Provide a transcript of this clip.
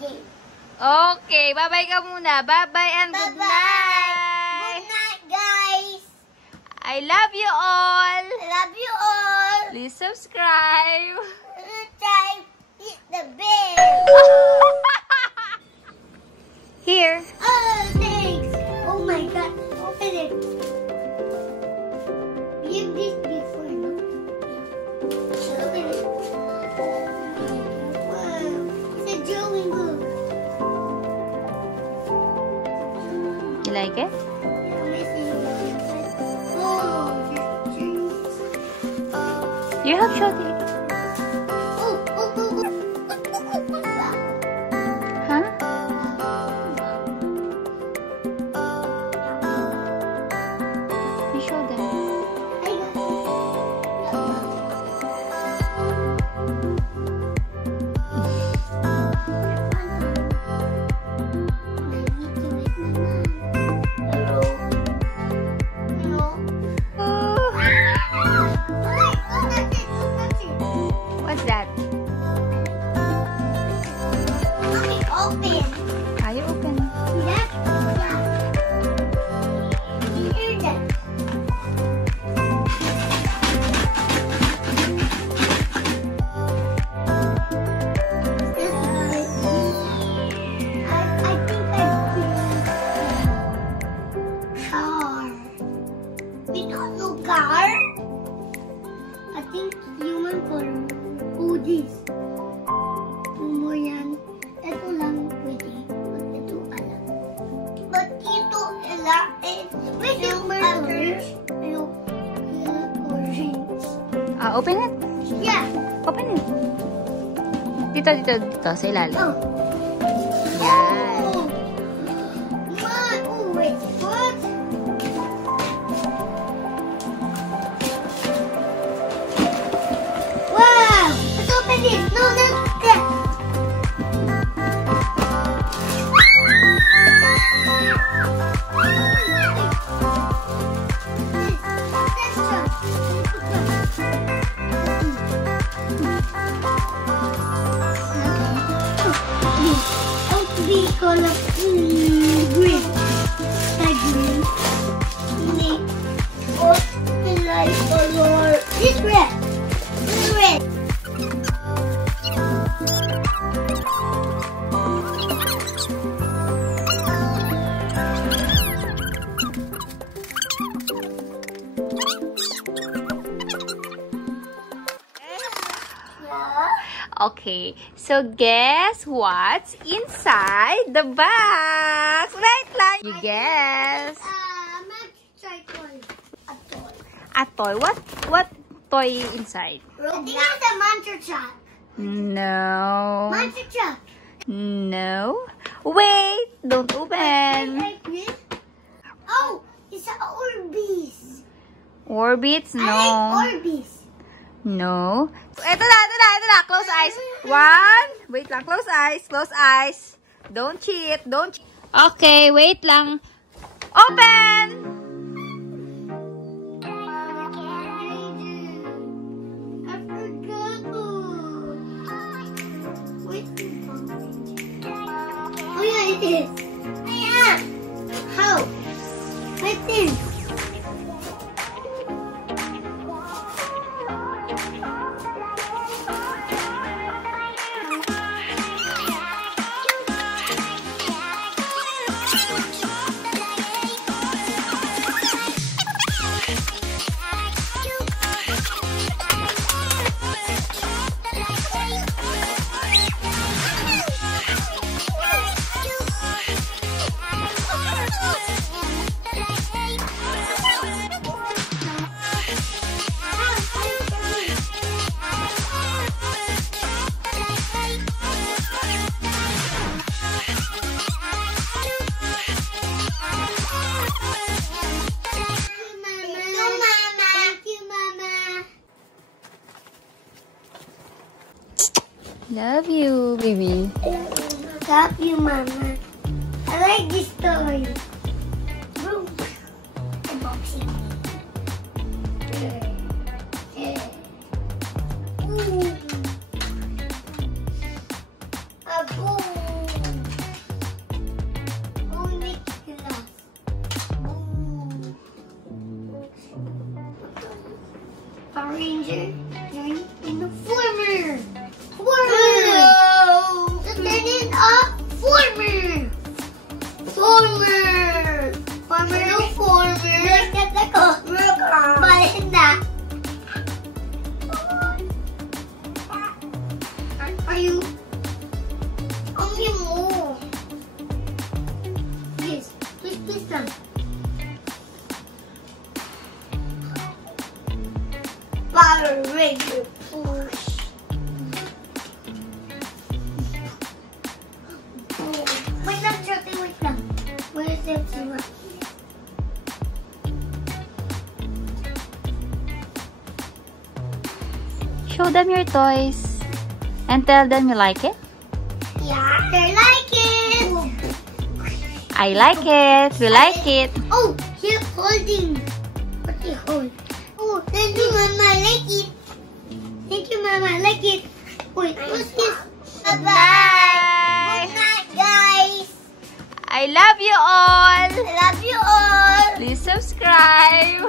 game. Okay, bye-bye ka muna. Bye-bye and good night. Good night, guys. I love you all. I love you all. Please subscribe. Hit the bell. Here. Oh, thanks. Oh my God. Open it. Give this before, no? Open it. Wow. It's a drawing book. You like it? Oh, You have shot it. Huh? You show them. What's that? Open. Are you open? Yeah. You hear that? I think I feel car. We don't know car. I think human form. Hoodies. Mo yan. Ito lang pwede. Ito alam. But ito wait, yung orange. Yung orange. Open it. Yeah. Open it. Dito, sa ilalim. Oh. Yan. Oh. Oh, wait. What? Wow. Let's open this. No, not that. Color green. Green. Or the light color is red. Red. Okay, so guess what's inside the box? Wait lang. You guess. A toy. A toy. What toy inside? I think it's a monster truck. No. Monster truck. No. Wait, don't open. Like this? Oh, it's an Orbeez. Orbits? No. I like Orbeez. No. Ito na. Close eyes. One. Wait lang. Close eyes. Don't cheat. Okay, wait lang. Open! I forgot. Wait. Oh yeah, it is. Yeah. How? Wait this. Love you, baby. Love you, Mama. I like this toy. Boom. Unboxing. Ooh. A boom. Power Ranger. Join in the former. Former. So turn it up. Former. Former. Former. No former. Look at the Balinda. Are you? Only more. Yes. Please come. Power Ranger push. Wait lang, Shorty, wait lang. Where's the zero? Show them your toys and tell them you like it. Yeah, they like it. I like it. We like it. Oh, he's holding. What do you hold? Oh, thank you, Mama. I like it. Thank you, Mama. I like it. Wait, what's this? Bye-bye. Bye. Good night, guys. I love you all. I love you all. Please subscribe.